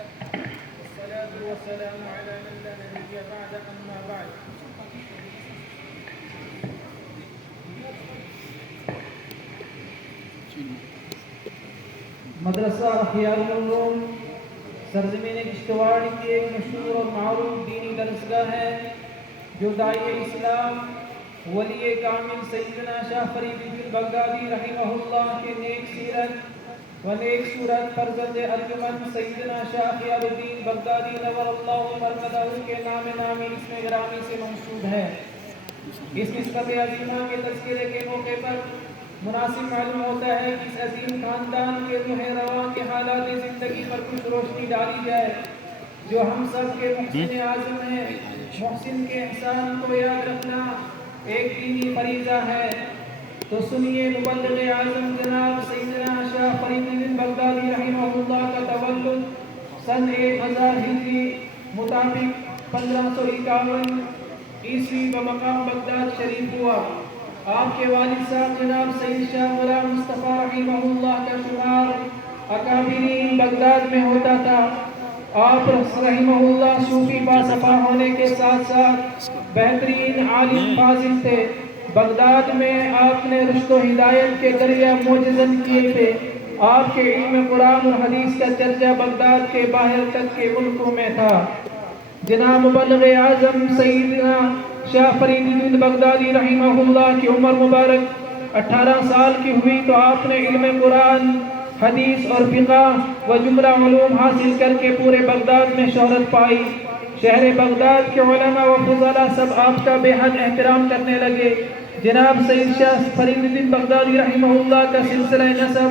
والصلاة والسلام على من لا نبي بعد أما بعد. مدرسہ احیاء العلوم سرزمین کشتواڑ کی ایک مشہور اور معروف دینی درسگاہ ہے جو داعی اسلام ولی کامل سیدنا شاہ فرید الدین بغدادی رحمہ اللہ کے نیک سیرت و نیک صورت فرزند ارجمند سیدنا شاہ خیال الدین بغدادی نور اللہ مرکزہ کے نام نامی اسم گرامی سے منسوب ہے. اس نسبت عظیمہ کے تذکرے کے موقع پر مناسب معلوم ہوتا ہے کہ اس عظیم خاندان کے روح رواں کے حالات زندگی پر کچھ روشنی ڈالی جائے جو ہم سب کے محسن اعظم ہے. محسن کے احسان کو یاد رکھنا ایک دینی فریضہ ہے. تو سنیے مبلغ اعظم جناب سیدنا شاہ فرید الدین بغدادی رحمہ اللہ کا تولد سن 1000 ہجری مطابق 1551 عیسوی بمقام بغداد شریف ہوا. آپ کے والد صاحب جناب سید شاہ غلام مصطفیٰ رحمہ اللہ کا شمار اکابرین بغداد میں ہوتا تھا. آپ رحمہ اللہ صوفی باصفا ہونے کے ساتھ ساتھ بہترین عالم فاضل تھے. بغداد میں آپ نے رشد و ہدایت کے ذریعہ معجزات کیے تھے. آپ کے علم قرآن اور حدیث کا چرچا بغداد کے باہر تک کے ملکوں میں تھا. جناب مبلغ اعظم سیدنا شاہ فرید الدین بغدادی رحمہ اللہ کی عمر مبارک 18 سال کی ہوئی تو آپ نے علم قرآن حدیث اور فقہ و جملہ علوم حاصل کر کے پورے بغداد میں شہرت پائی. شہر بغداد کے علماء و فضلاء سب آپ کا بے حد احترام کرنے لگے. جناب سید شاہ فرید الدین بغدادی رحمہ اللہ کا سلسلہ نسب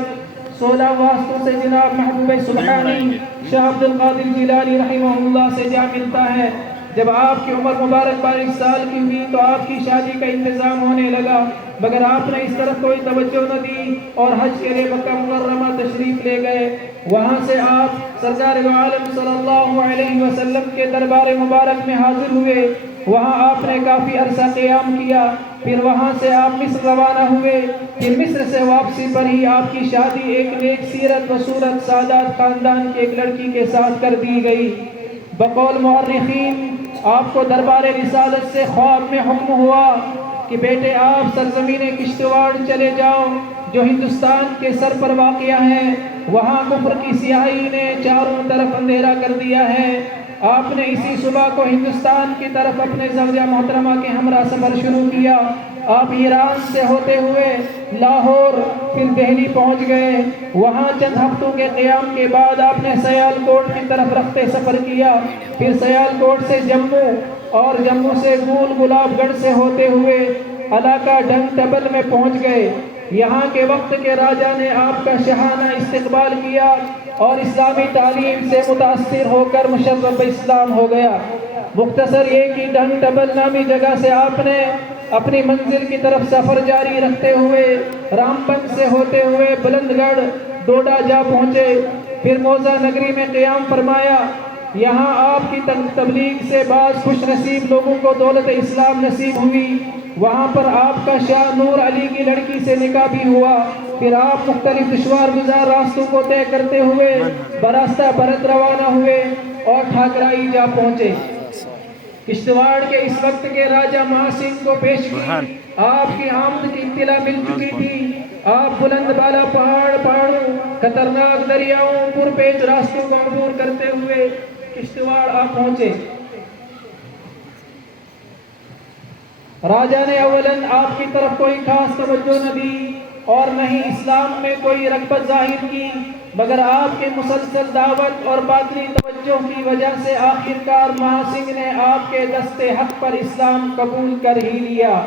16 واسطوں سے جناب محبوب سبحانی شاہ عبد القادر جیلانی رحمہ اللہ سے جا ملتا ہے. جب آپ کی عمر مبارک 22 سال کی ہوئی تو آپ کی شادی کا انتظام ہونے لگا مگر آپ نے اس طرف کوئی توجہ نہ دی اور حج کے لیے مکہ مکرمہ تشریف لے گئے. وہاں سے آپ سرکار عالم صلی اللہ علیہ وسلم کے دربار مبارک میں حاضر ہوئے. وہاں آپ نے کافی عرصہ قیام کیا. پھر وہاں سے آپ مصر روانہ ہوئے. پھر مصر سے واپسی پر ہی آپ کی شادی ایک نیک سیرت و صورت سادات خاندان کی ایک لڑکی کے ساتھ کر دی گئی. بقول مورخین آپ کو دربار رسالت سے خواب میں حکم ہوا کہ بیٹے آپ سرزمین کشتواڑ چلے جاؤ جو ہندوستان کے سر پر واقع ہے. وہاں کفر کی سیاہی نے چاروں طرف اندھیرا کر دیا ہے. آپ نے اسی صبح کو ہندوستان کی طرف اپنے زوجہ محترمہ کے ہمراہ سفر شروع کیا. آپ ایران سے ہوتے ہوئے لاہور پھر دہلی پہنچ گئے. وہاں چند ہفتوں کے قیام کے بعد آپ نے سیال کوٹ کی طرف رختے سفر کیا. پھر سیال کوٹ سے جموں اور جموں سے گول گلاب گڑھ سے ہوتے ہوئے علاقہ ڈنگ ٹبل میں پہنچ گئے. یہاں کے وقت کے راجہ نے آپ کا شاہانہ استقبال کیا اور اسلامی تعلیم سے متاثر ہو کر مشرف اسلام ہو گیا. مختصر یہ کہ ڈنگ ٹبل نامی جگہ سے آپ نے اپنی منزل کی طرف سفر جاری رکھتے ہوئے رامبن سے ہوتے ہوئے بلند گڑھ ڈوڈا جا پہنچے. پھر موزہ نگری میں قیام فرمایا. یہاں آپ کی تبلیغ سے بعض خوش نصیب لوگوں کو دولت اسلام نصیب ہوئی. وہاں پر آپ کا شاہ نور علی کی لڑکی سے نکاح بھی ہوا. پھر آپ مختلف دشوار گزار راستوں کو طے کرتے ہوئے براستہ بھرت روانہ ہوئے اور ٹھاکرائی جا پہنچے. کشتواڑ کے اس وقت کے راجہ مہاسنگھ کو پیش کی آپ کی آمد کی اطلاع مل چکی تھی. آپ بلند بالا پہاڑوں خطرناک دریاؤں پرپیچ راستوں کو عبور کرتے ہوئے کشتواڑ آ پہنچے. راجہ نے اولاً آپ کی طرف کوئی خاص توجہ نہ دی اور نہ ہی اسلام میں کوئی رغبت ظاہر کی مگر آپ کے مسلسل دعوت اور باطنی توجہ کی وجہ سے آخرکار مہاسنگھ نے آپ کے دست حق پر اسلام قبول کر ہی لیا.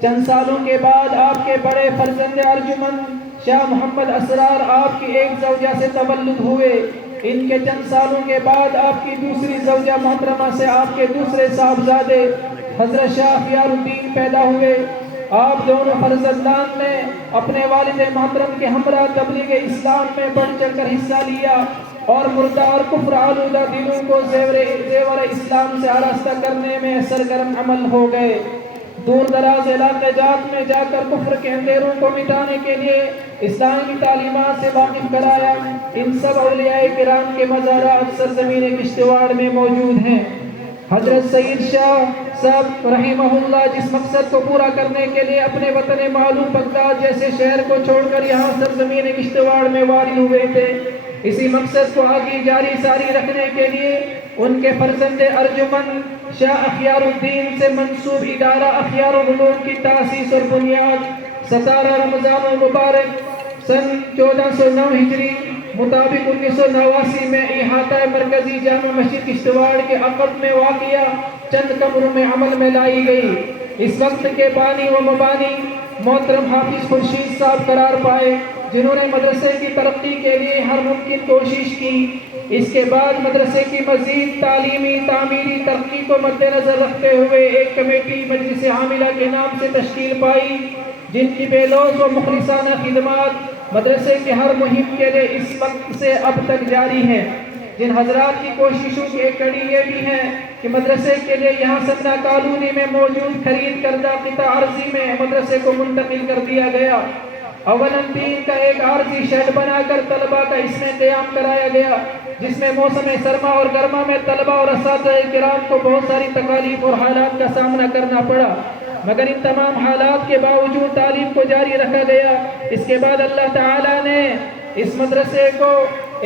چند سالوں کے بعد آپ کے بڑے فرزند ارجمند شاہ محمد اسرار آپ کی ایک زوجہ سے تولد ہوئے. ان کے چند سالوں کے بعد آپ کی دوسری زوجہ محترمہ سے آپ کے دوسرے صاحبزادے حضرت شاہ خیار الدین پیدا ہوئے. آپ دونوں فرزندان نے اپنے والد محترم کے ہمراہ تبلیغ اسلام میں بڑھ چڑھ کر حصہ لیا اور مردہ اور کفر آلودہ دلوں کو زیور اسلام سے آراستہ کرنے میں سرگرم عمل ہو گئے. دور دراز علاقے جات میں جا کر کفر کے اندھیروں کو مٹانے کے لیے اسلامی تعلیمات سے واقف کرایا۔ ان سب اولیاء کرام کے مزارات سرزمین کشتواڑ میں موجود ہیں۔ حضرت سید شاہ صاحب رحمہ اللہ جس مقصد کو پورا کرنے کے لیے اپنے وطن معلوم بغداد جیسے شہر کو چھوڑ کر یہاں سرزمین کشتواڑ میں وارد ہوئے تھے، اسی مقصد کو آگے جاری ساری رکھنے کے لیے ان کے فرزند ارجمند شاہ اخیار الدین سے منسوب ادارہ اخیار العلوم کی تاسیس اور بنیاد 17 رمضان المبارک سن 1409 ہجری مطابق 1989 میں احاطہ مرکزی جامع مسجد کشتواڑ کے عقب میں واقع چند کمروں میں عمل میں لائی گئی۔ اس وقت کے بانی و مبانی محترم حافظ خورشید صاحب قرار پائے، جنہوں نے مدرسے کی ترقی کے لیے ہر ممکن کوشش کی۔ اس کے بعد مدرسے کی مزید تعلیمی تعمیری ترقی کو مد نظر رکھتے ہوئے ایک کمیٹی مجلس عاملہ کے نام سے تشکیل پائی، جن کی بے لوث و مخلصانہ خدمات مدرسے کے ہر مہم کے لیے اس وقت سے اب تک جاری ہے۔ جن حضرات کی کوششوں کی ایک کڑی یہ بھی ہے کہ مدرسے کے لیے یہاں سدنا کالونی میں موجود خرید کردہ قطع عرضی میں مدرسے کو منتقل کر دیا گیا۔ اولاً دین کا ایک عارضی شیڈ بنا کر طلبہ کا اس میں قیام کرایا گیا، جس میں موسم سرما اور گرما میں طلبہ اور اساتذہ کرام کو بہت ساری تکالیف اور حالات کا سامنا کرنا پڑا، مگر ان تمام حالات کے باوجود تعلیم کو جاری رکھا گیا۔ اس کے بعد اللہ تعالیٰ نے اس مدرسے کو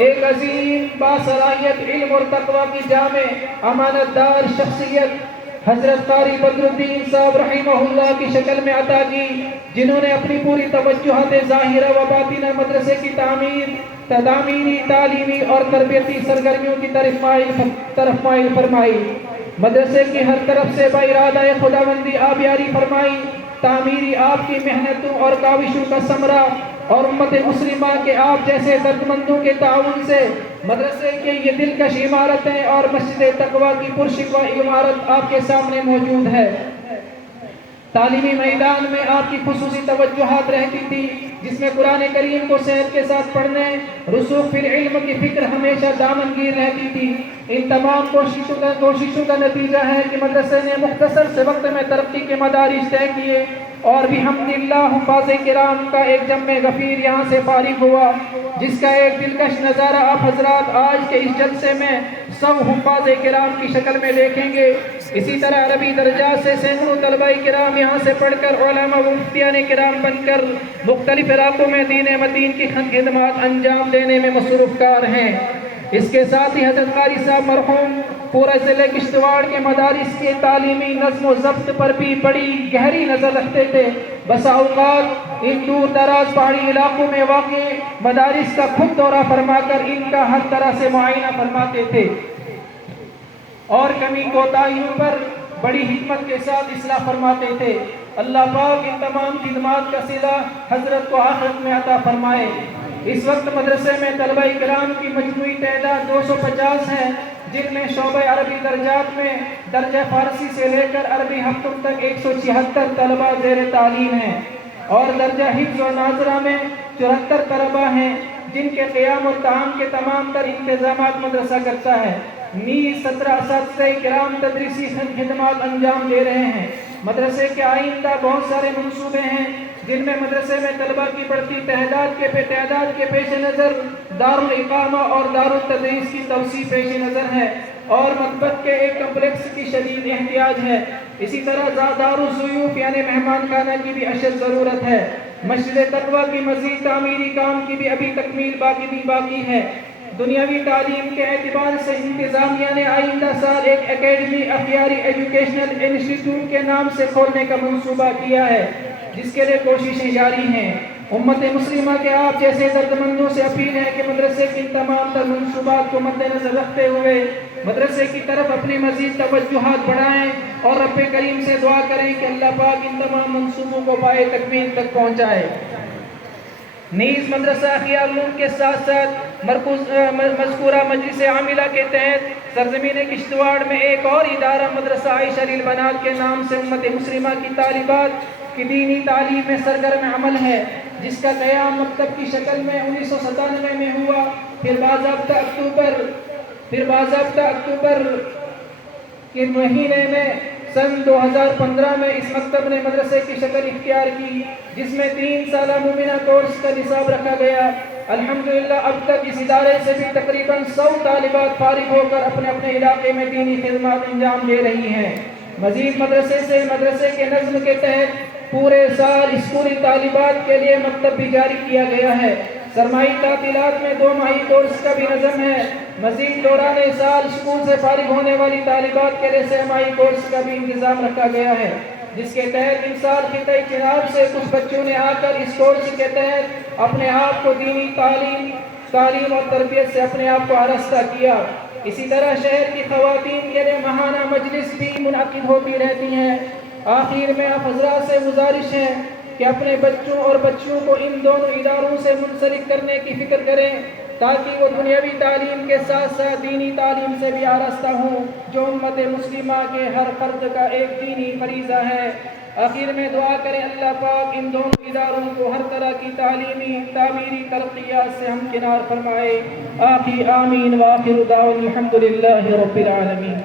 ایک عظیم باصلاحیت علم اور تقوی کی جامع امانت دار شخصیت حضرت قاری بدر الدین صاحب رحمہ اللہ کی شکل میں عطا کی، جنہوں نے اپنی پوری توجہات ظاہرہ و باطنہ مدرسے کی تعمیری تعلیمی اور تربیتی سرگرمیوں کی طرف مائل فرمائی۔ مدرسے کی ہر طرف سے بارادہ خداوندی آبیاری فرمائی۔ تعمیری آپ کی محنتوں اور کاوشوں کا ثمرہ اور امت مسلمہ کے آپ جیسے دردمندوں کے تعاون سے مدرسے کے یہ دلکش عمارتیں اور مسجد تقویٰ کی پرشکوہ عمارت آپ کے سامنے موجود ہے۔ تعلیمی میدان میں آپ کی خصوصی توجہات رہتی تھی، جس میں قرآن کریم کو صحت کے ساتھ پڑھنے، رسوخ فی العلم کی فکر ہمیشہ دامنگیر رہتی تھی۔ ان تمام کوششوں کا نتیجہ ہے کہ مدرسے نے مختصر سے وقت میں ترقی کے مدارج طے کیے، اور بحمداللہ حفاظ کرام کا ایک جمع غفیر یہاں سے فارغ ہوا، جس کا ایک دلکش نظارہ آپ حضرات آج کے اس جلسے میں 100 حفاظ کرام کی شکل میں دیکھیں گے۔ اسی طرح عربی درجات سے سینکڑوں طلبہ کرام یہاں سے پڑھ کر علماء و مفتیان کرام بن کر مختلف علاقوں میں دین متین کی خدمات انجام دینے میں مصروف کار ہیں۔ اس کے ساتھ ہی حضرت قاری صاحب مرحوم پورا ضلع کشتواڑ کے مدارس کے تعلیمی نظم و ضبط پر بھی بڑی گہری نظر رکھتے تھے۔ بسا اوقات ان دور دراز پہاڑی علاقوں میں واقع مدارس کا خود دورہ فرما کر ان کا ہر طرح سے معائنہ فرماتے تھے، اور کمی کوتاہیوں پر بڑی حکمت کے ساتھ اصلاح فرماتے تھے۔ اللہ پاک ان تمام خدمات کا صلہ حضرت کو آخرت میں عطا فرمائے۔ اس وقت مدرسے میں طلبہ کرام کی مجموعی تعداد 250 ہے، جن میں شعبہ عربی درجات میں درجہ فارسی سے لے کر عربی ہفتم تک 176 طلبہ زیر تعلیم ہیں، اور درجہ حفظ و ناظرہ میں 74 طلبہ ہیں، جن کے قیام اور تعام کے تمام تر انتظامات مدرسہ کرتا ہے۔ نیز 17 اساتذہ کرام تدریسی خدمات انجام دے رہے ہیں۔ مدرسے کے آئندہ بہت سارے منصوبے ہیں، جن میں مدرسے میں طلبہ کی بڑھتی تعداد کے پیش نظر دارالاقامہ اور دارالتدریس کی توسیع پیش نظر ہے، اور مکتب کے ایک کمپلیکس کی شدید احتیاج ہے۔ اسی طرح دارالضیوف یعنی مہمان خانہ کی بھی اشد ضرورت ہے۔ مسجد تقویٰ کی مزید تعمیری کام کی بھی ابھی تکمیل باقی ہے۔ دنیاوی تعلیم کے اعتبار سے انتظامیہ نے آئندہ سال ایک اکیڈمی اخیاری ایجوکیشنل انسٹیٹیوٹ کے نام سے کھولنے کا منصوبہ کیا ہے، جس کے لیے کوششیں جاری ہیں۔ امت مسلمہ کے آپ جیسے دردمندوں سے اپیل ہے کہ مدرسے کی تمام تر منصوبات کو مد نظر رکھتے ہوئے مدرسے کی طرف اپنی مزید توجہات بڑھائیں، اور رب کریم سے دعا کریں کہ اللہ پاک ان تمام منصوبوں کو پائے تکمیل تک پہنچائے۔ نیز مدرسہ اخیار العلوم کے ساتھ ساتھ مذکورہ مجلس عاملہ کے تحت سرزمین کشتواڑ میں ایک اور ادارہ مدرسہ عائشہ للبنات کے نام سے امت مسلمہ کی طالبات کی دینی تعلیم میں سرگرم عمل ہے، جس کا قیام مکتب کی شکل میں 1997 میں ہوا، پھر باضابطہ اکتوبر کے مہینے میں سن 2015 میں اس مکتب نے مدرسے کی شکل اختیار کی، جس میں 3 سالہ مبینہ کورس کا نصاب رکھا گیا۔ الحمدللہ اب تک اس ادارے سے بھی تقریباً 100 طالبات فارغ ہو کر اپنے اپنے علاقے میں دینی خدمات انجام دے رہی ہیں۔ مزید مدرسے کے نظم کے تحت پورے سال اسکولی طالبات کے لیے مکتب بھی جاری کیا گیا ہے۔ سرمائی تعطیلات میں 2 ماہی کورس کا بھی نظم ہے۔ مزید دوران سال اسکول سے فارغ ہونے والی طالبات کے لیے 6 ماہی کورس کا بھی انتظام رکھا گیا ہے، جس کے تحت اس سال خطۂ چناب سے کچھ بچوں نے آ کر اس کورس کے تحت اپنے آپ کو دینی تعلیم اور تربیت سے اپنے آپ کو آراستہ کیا۔ اسی طرح شہر کی خواتین کے لیے ماہانہ مجلس بھی منعقد ہوتی رہتی ہیں۔ آخر میں آپ حضرات سے گزارش ہے کہ اپنے بچوں اور بچیوں کو ان دونوں اداروں سے منسلک کرنے کی فکر کریں، تاکہ وہ دنیاوی تعلیم کے ساتھ ساتھ دینی تعلیم سے بھی آراستہ ہوں، جو امت مسلمہ کے ہر فرد کا ایک دینی فریضہ ہے۔ آخر میں دعا کریں اللہ پاک ان دونوں اداروں کو ہر طرح کی تعلیمی تعمیری ترقیات سے ہمکنار فرمائے۔ آمین وآخر دعوانا الحمدللہ رب العالمین۔